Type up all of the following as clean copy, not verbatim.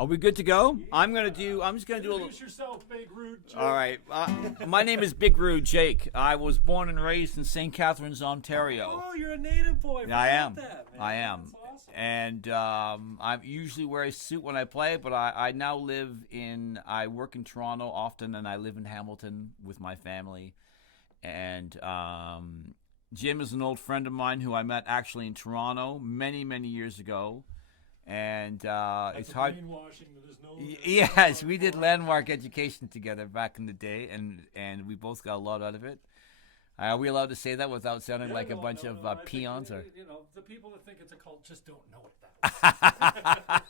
Are we good to go? I'm just gonna do a little. Introduce yourself, Big Rude Jake. All right. My name is Big Rude Jake. I was born and raised in St. Catharines, Ontario. Oh, you're a native boy. I am. That, man. I am. That's awesome. And I usually wear a suit when I play, but I now I work in Toronto often, and I live in Hamilton with my family. And Jim is an old friend of mine who I met actually in Toronto many, many years ago. And it's hard. Yes, we did landmark education together back in the day, and we both got a lot out of it. Are we allowed to say that without sounding like a bunch of peons? Or the people that think it's a cult just don't know it that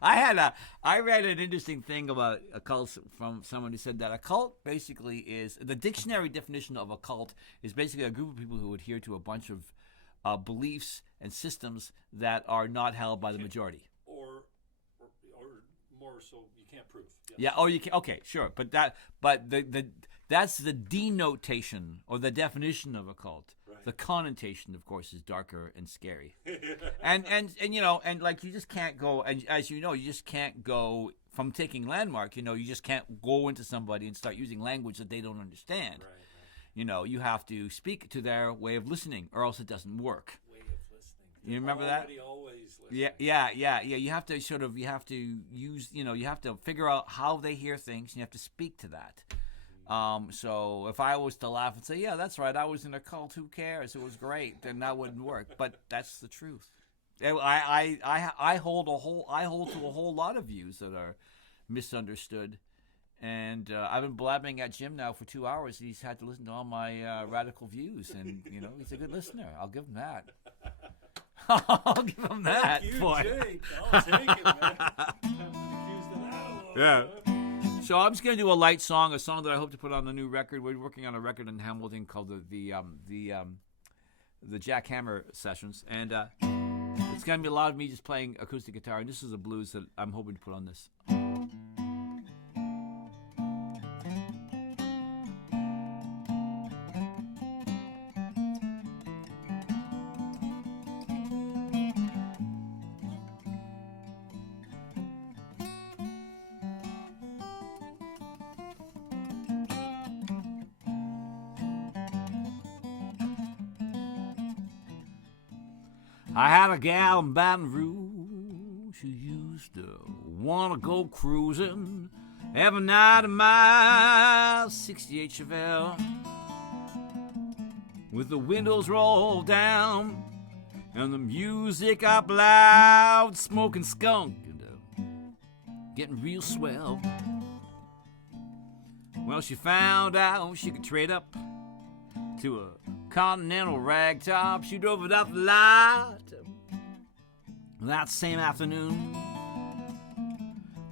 way. I read an interesting thing about a cult from someone who said that a cult basically is the dictionary definition of a cult is basically a group of people who adhere to a bunch of beliefs and systems that are not held by the majority, or more so you can't prove. Yes. Yeah. Oh, you can. Okay, sure. But that's the denotation or the definition of a cult. Right. The connotation, of course, is darker and scary. and like you just can't go. And as you know, you just can't go from taking landmark. You just can't go into somebody and start using language that they don't understand. Right. You have to speak to their way of listening, or else it doesn't work. Way of listening. You remember that? Always listening. Yeah. You have to use, you have to figure out how they hear things, and you have to speak to that. So if I was to laugh and say, yeah, that's right, I was in a cult, who cares? It was great, then that wouldn't work. But that's the truth. I hold to a whole lot of views that are misunderstood. And I've been blabbing at Jim now for 2 hours. He's had to listen to all my radical views, and he's a good listener. I'll give him that. I'll give him that. Thank you, boy. Jake. I'll take it, man. Haven't been accused of that a lot, Yeah. So I'm just gonna do a light song, a song that I hope to put on the new record. We're working on a record in Hamilton called the Jack Hammer Sessions, and it's gonna be a lot of me just playing acoustic guitar. And this is a blues that I'm hoping to put on this. I had a gal in Baton Rouge who used to want to go cruising every night in my 68 Chevelle with the windows rolled down and the music up loud, smoking skunk and getting real swell. Well, she found out she could trade up to a Continental ragtop. She drove it up the light that same afternoon.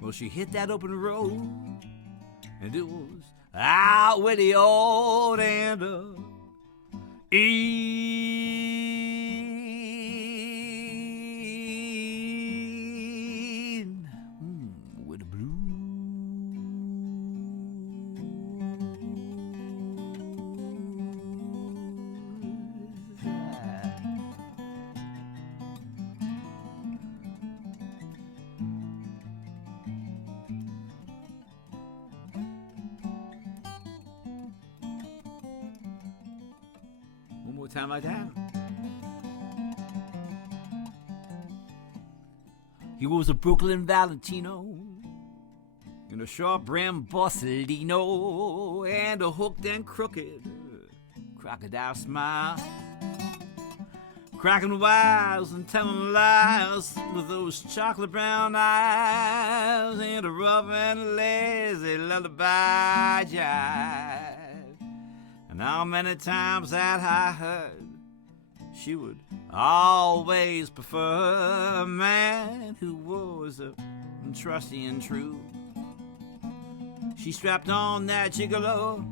Well, she hit that open road, and it was out with the old and with the blues. One more time like that. He was a Brooklyn Valentino in a short brim Borsalino and a hooked and crooked crocodile smile, cracking wise and telling lies with those chocolate brown eyes and a rough and lazy lullaby jive. And how many times that I heard she would always prefer a man who was trusty and true. She strapped on that gigolo,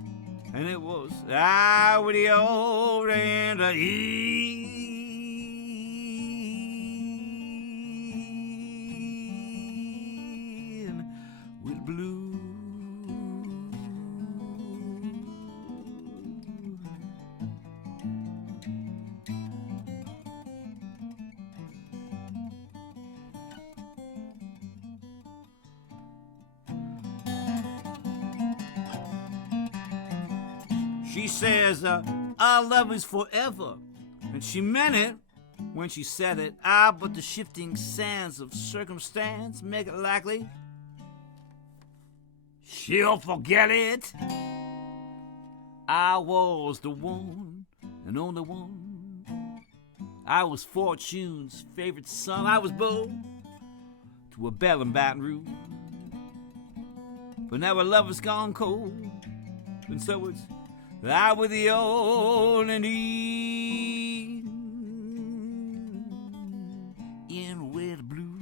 and it was I with the old and the with blue. She says, our love is forever. And she meant it when she said it. But the shifting sands of circumstance make it likely she'll forget it. I was the one and only one. I was Fortune's favorite son. I was born to a belle in Baton Rouge. But now our love has gone cold, and so it's I with the old and in with blue.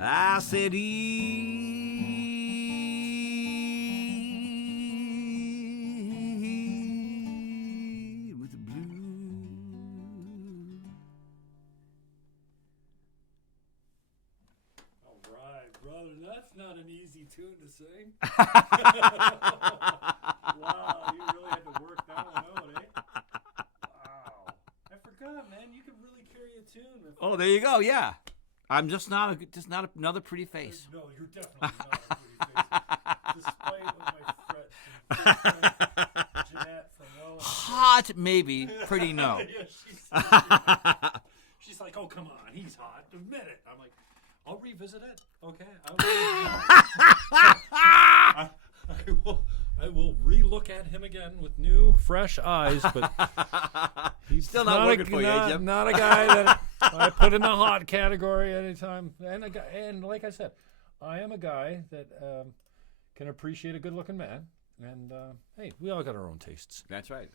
I said with the blue. All right, brother, that's not an easy tune to sing. Wow, you really had to work that one out, eh? Wow. I forgot, man. You could really carry a tune. Oh, there you go. Yeah, I'm just not another pretty face. No, you're definitely not a pretty face. Despite what my friend Jeanette from Welland. Hot, maybe. Pretty, no. Yeah, she's like, oh, come on, he's hot. Admit it. I'm like, I'll revisit it. Okay. I will re-look at him again with new, fresh eyes, but he's still not working for you, Jim. Not a guy that I put in the hot category anytime. And like I said, I am a guy that can appreciate a good-looking man. And hey, we all got our own tastes. That's right.